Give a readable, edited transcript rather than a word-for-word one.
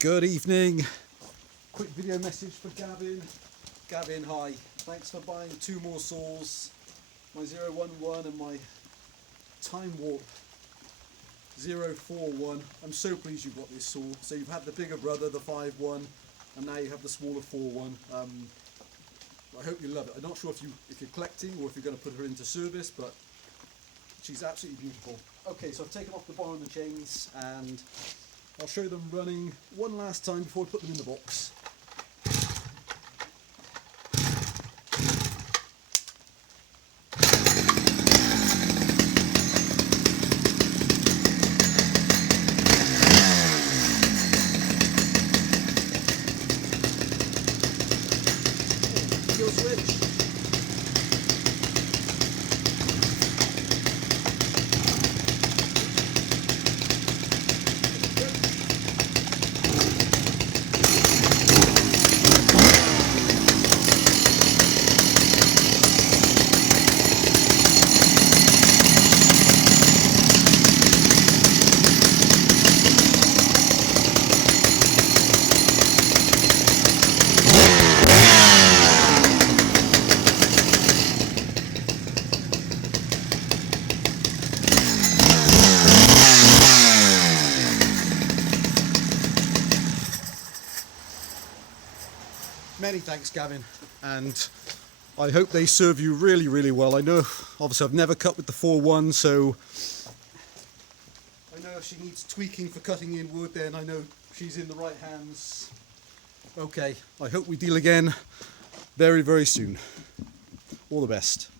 Good evening. Quick video message for Gavin. Gavin, hi. Thanks for buying two more saws, my 011 and my Time Warp 041. I'm so pleased you got this saw. So you've had the bigger brother, the 5.1, and now you have the smaller 4.1. I hope you love it. I'm not sure if you're collecting or if you're going to put her into service, but she's absolutely beautiful. Okay, so I've taken off the bar and the chains, and I'll show them running one last time before I put them in the box. Kill switch. Many thanks, Gavin, and I hope they serve you really, really well. I know, obviously, I've never cut with the 4.1, so I know if she needs tweaking for cutting in wood, then I know she's in the right hands. Okay, I hope we deal again very, very soon. All the best.